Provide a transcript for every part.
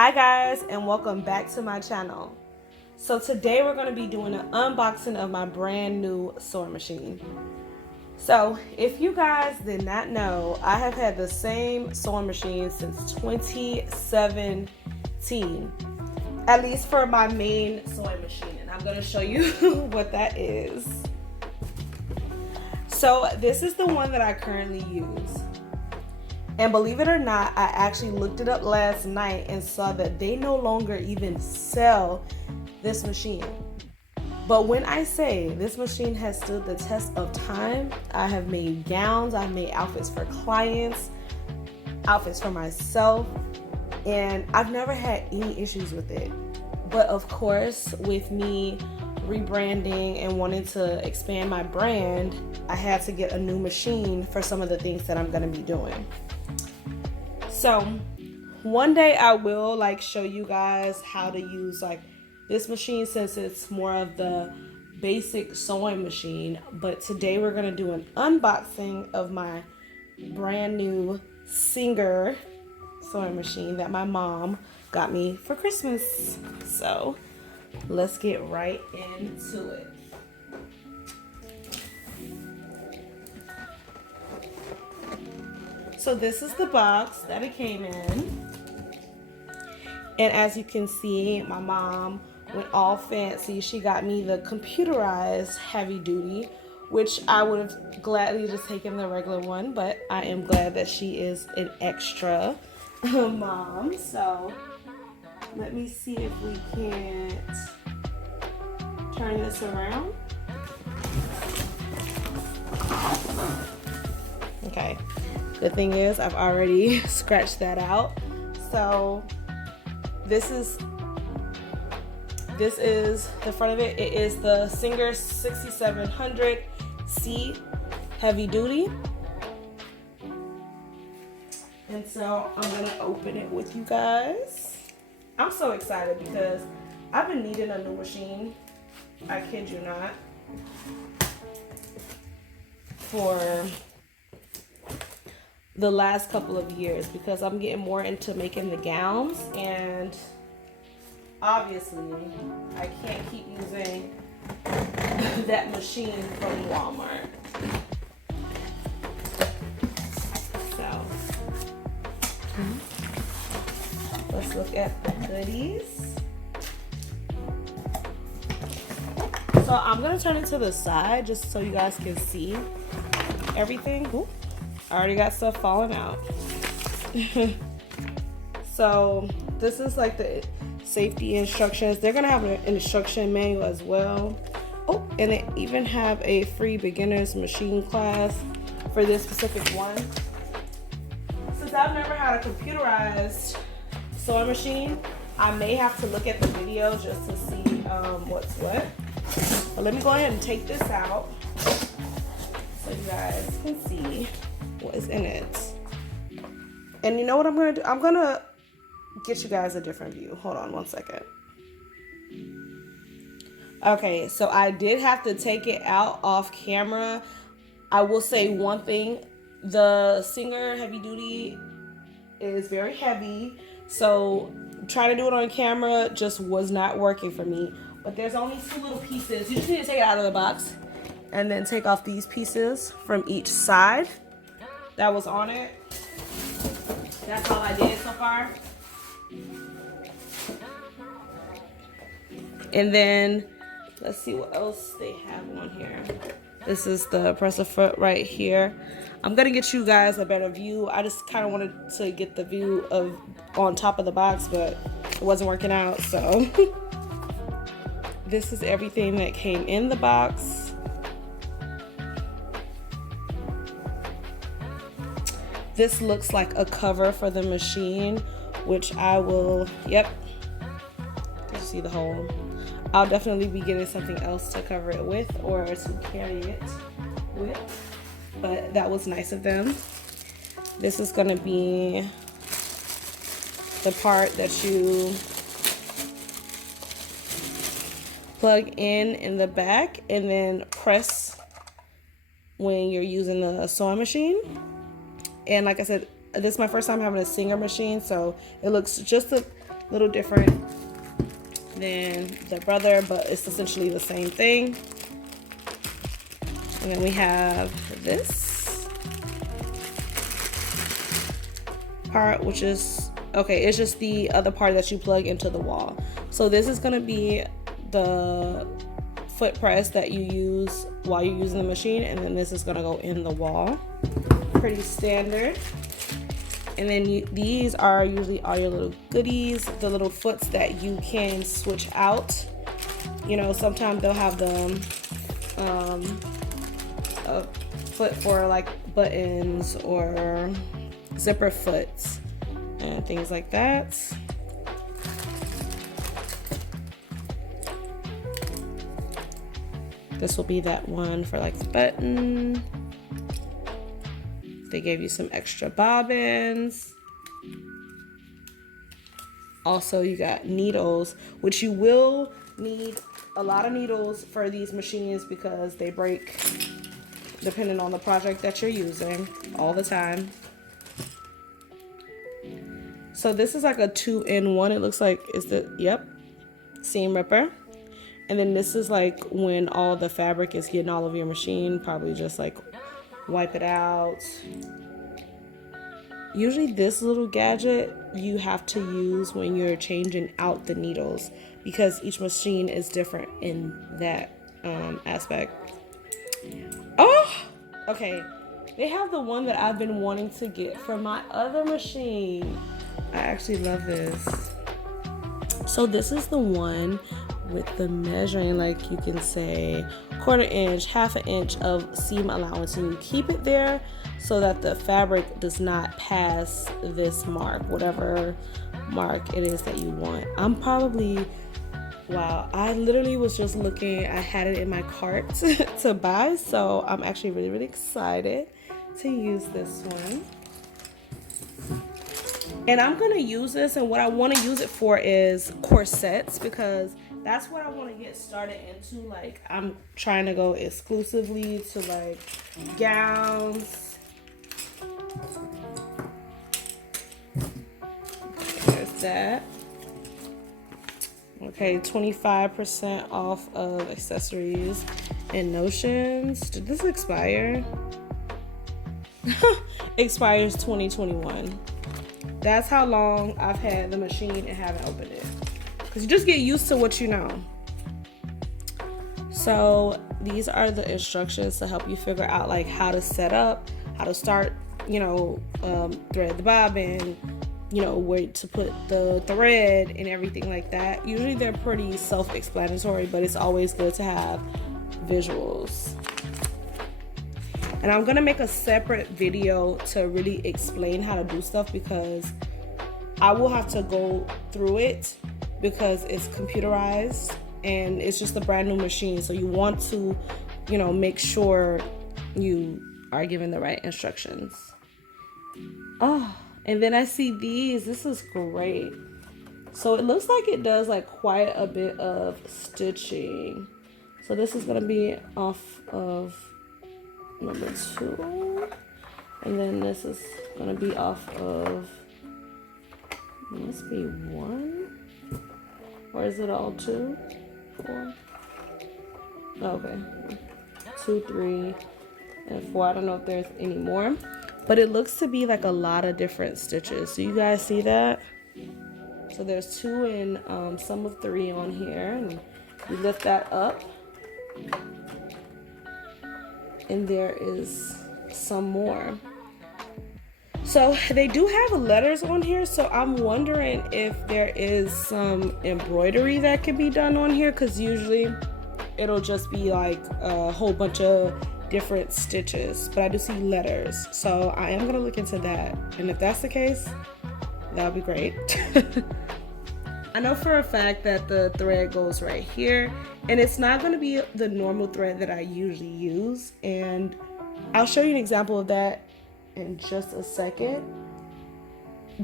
Hi guys, and welcome back to my channel. So today we're going to be doing an unboxing of my brand new sewing machine. So if you guys did not know, I have had the same sewing machine since 2017, at least for my main sewing machine, and I'm going to show you what that is. So this is the one that I currently use. And believe it or not, I actually looked it up last night and saw that they no longer even sell this machine. But when I say this machine has stood the test of time, I have made gowns, I've made outfits for clients, outfits for myself, and I've never had any issues with it. But of course, with me rebranding and wanting to expand my brand, I had to get a new machine for some of the things that I'm going to be doing. So one day I will show you guys how to use this machine, since it's more of the basic sewing machine. But today we're going to do an unboxing of my brand new Singer sewing machine that my mom got me for Christmas. So let's get right into it. So this is the box that it came in. And as you can see, my mom went all fancy. She got me the computerized heavy duty, which I would have gladly just taken the regular one, but I am glad that she is an extra mom. So let me see if we can't turn this around. Okay. The thing is, I've already scratched that out. So this is the front of it. It is the Singer 6700C heavy duty. And so I'm gonna open it with you guys. I'm so excited because I've been needing a new machine, I kid you not, for the last couple of years, because I'm getting more into making the gowns, and obviously I can't keep using that machine from Walmart. So let's look at the goodies. So I'm gonna turn it to the side just so you guys can see everything. Ooh. I already got stuff falling out. So this is the safety instructions. They're gonna have an instruction manual as well. Oh, and they even have a free beginner's machine class for this specific one. Since I've never had a computerized sewing machine, I may have to look at the video just to see what's what. But let me go ahead and take this out so you guys can see what is in it. And you know what I'm gonna do? I'm gonna get you guys a different view. Hold on one second. Okay, so I did have to take it out off camera. I will say one thing: the Singer heavy duty is very heavy, so trying to do it on camera just was not working for me. But there's only two little pieces. You just need to take it out of the box and then take off these pieces from each side that was on it. That's all I did so far. And then let's see what else they have on here. This is the presser foot right here. I'm gonna get you guys a better view. I just kind of wanted to get the view of on top of the box, but it wasn't working out. So this is everything that came in the box. This looks like a cover for the machine, which I will, yep, you see the hole. I'll definitely be getting something else to cover it with or to carry it with, but that was nice of them. This is gonna be the part that you plug in the back and then press when you're using the sewing machine. And like I said, this is my first time having a Singer machine, so it looks just a little different than the brother, but it's essentially the same thing. And then we have this part, which is, okay, it's just the other part that you plug into the wall. So this is gonna be the foot press that you use while you're using the machine, and then this is gonna go in the wall. Pretty standard. And then these are usually all your little goodies, the little foots that you can switch out. You know, sometimes they'll have them a foot for like buttons or zipper foots and things like that. This will be that one for like the button. They gave you some extra bobbins. Also, you got needles, which you will need a lot of needles for these machines because they break depending on the project that you're using all the time. So this is like a 2-in-1. It looks like, is the, yep, seam ripper. And then this is like when all the fabric is getting all over your machine, probably just like wipe it out. Usually this little gadget you have to use when you're changing out the needles because each machine is different in that aspect. Oh, okay. They have the one that I've been wanting to get for my other machine. I actually love this. So this is the one with the measuring, like you can say 1/4 inch, 1/2 inch of seam allowance, and you keep it there so that the fabric does not pass this mark, whatever mark it is that you want. I'm probably, wow, I literally was just looking, I had it in my cart to buy, so I'm actually really, really excited to use this one. And I'm gonna use this, and what I want to use it for is corsets, because that's what I want to get started into. Like, I'm trying to go exclusively to like gowns. There's that. Okay, 25% off of accessories and notions. Did this expire? Expires 2021. That's how long I've had the machine and haven't opened it. Because you just get used to what you know. So these are the instructions to help you figure out like how to set up, how to start, you know, thread the bobbin, you know, where to put the thread and everything like that. Usually they're pretty self-explanatory, but it's always good to have visuals. And I'm gonna make a separate video to really explain how to do stuff, because I will have to go through it because it's computerized and it's just a brand new machine. So you want to, you know, make sure you are given the right instructions. Oh, and then I see these. This is great. So it looks like it does like quite a bit of stitching. So this is gonna be off of number 2, and then this is gonna be off of, must be 1, or is it all 2, 4? Oh, okay, 2, 3, and 4. I don't know if there's any more, but it looks to be like a lot of different stitches. So you guys see that? So there's 2 and some of 3 on here, and you lift that up. And there is some more. So they do have letters on here, so I'm wondering if there is some embroidery that can be done on here, because usually it'll just be like a whole bunch of different stitches, but I do see letters, so I am gonna look into that, and if that's the case, that would be great. I know for a fact that the thread goes right here, and it's not going to be the normal thread that I usually use, and I'll show you an example of that in just a second,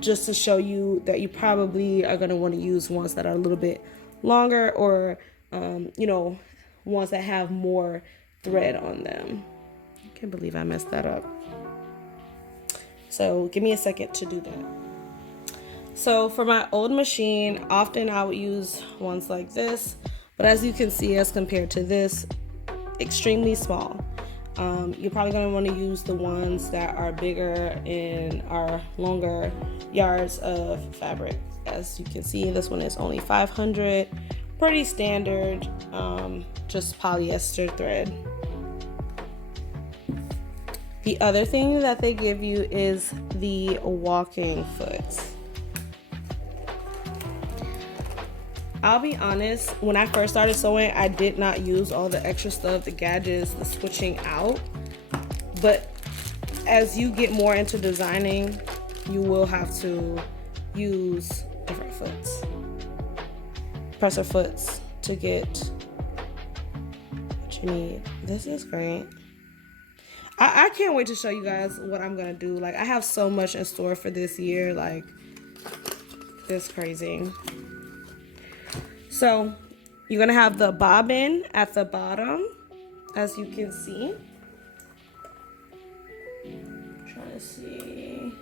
just to show you that you probably are going to want to use ones that are a little bit longer, or you know, ones that have more thread on them. I can't believe I messed that up. So give me a second to do that. So for my old machine, often I would use ones like this, but as you can see, as compared to this, extremely small. You're probably going to want to use the ones that are bigger and are longer yards of fabric. As you can see, this one is only 500, pretty standard, just polyester thread. The other thing that they give you is the walking foot. I'll be honest, when I first started sewing, I did not use all the extra stuff, the gadgets, the switching out. But as you get more into designing, you will have to use different foots, presser foots, to get what you need. This is great. I can't wait to show you guys what I'm gonna do. Like, I have so much in store for this year. Like, it's crazy. So you're gonna have the bobbin at the bottom, as you can see. I'm trying to see.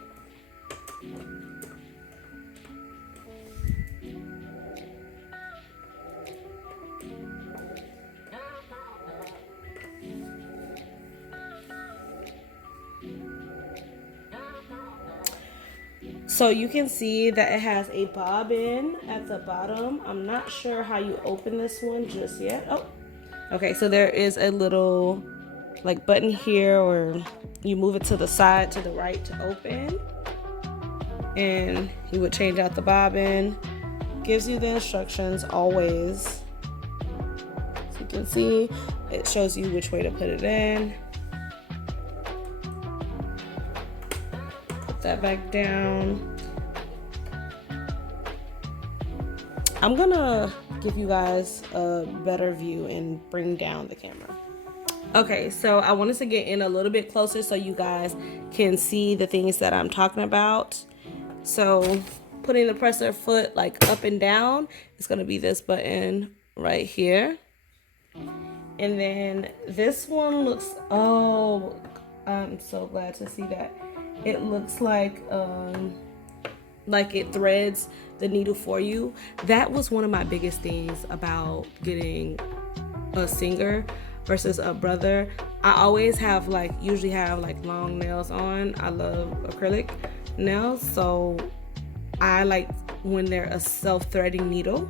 So you can see that it has a bobbin at the bottom. I'm not sure how you open this one just yet. Oh, okay, so there is a little like button here, or you move it to the side, to the right to open. And you would change out the bobbin. Gives you the instructions always. So you can see, it shows you which way to put it in. That back down. I'm gonna give you guys a better view and bring down the camera. Okay, so I wanted to get in a little bit closer so you guys can see the things that I'm talking about. So putting the presser foot like up and down, it's gonna be this button right here. And then this one looks, oh, I'm so glad to see that. It looks like it threads the needle for you. That was one of my biggest things about getting a singer versus a brother. I always have usually have long nails on. I love acrylic nails, so I like when they're a self-threading needle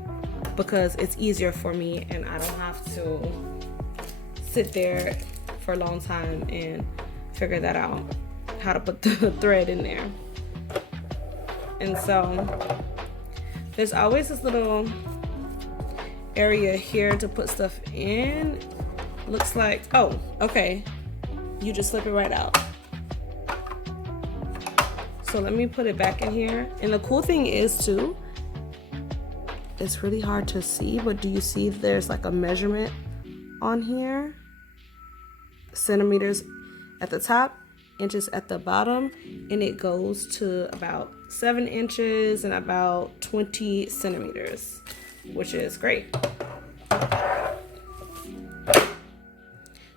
because it's easier for me and I don't have to sit there for a long time and figure that out, how to put the thread in there. And so there's always this little area here to put stuff in. Looks like, oh, okay, you just slip it right out. So let me put it back in here. And the cool thing is too, it's really hard to see, but do you see there's like a measurement on here? Centimeters at the top, inches at the bottom, and it goes to about 7 inches and about 20 centimeters, which is great.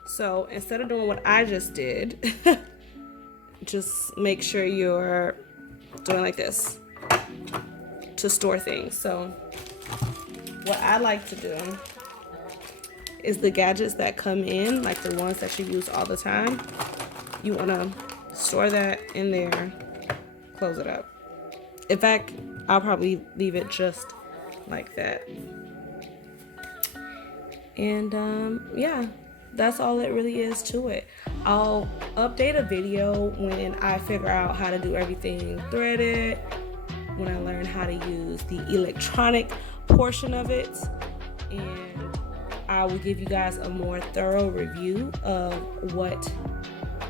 So instead of doing what I just did, just make sure you're doing like this to store things. So what I like to do is the gadgets that come in, like the ones that you use all the time, you want to store that in there, close it up. In fact, I'll probably leave it just like that. And yeah, that's all it really is to it. I'll update a video when I figure out how to do everything threaded, when I learn how to use the electronic portion of it, and I will give you guys a more thorough review of what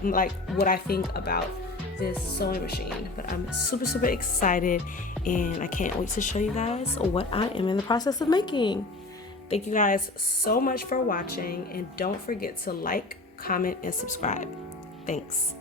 I think about this sewing machine. But I'm super excited and I can't wait to show you guys what I am in the process of making. Thank you guys so much for watching, and don't forget to like, comment, and subscribe. Thanks.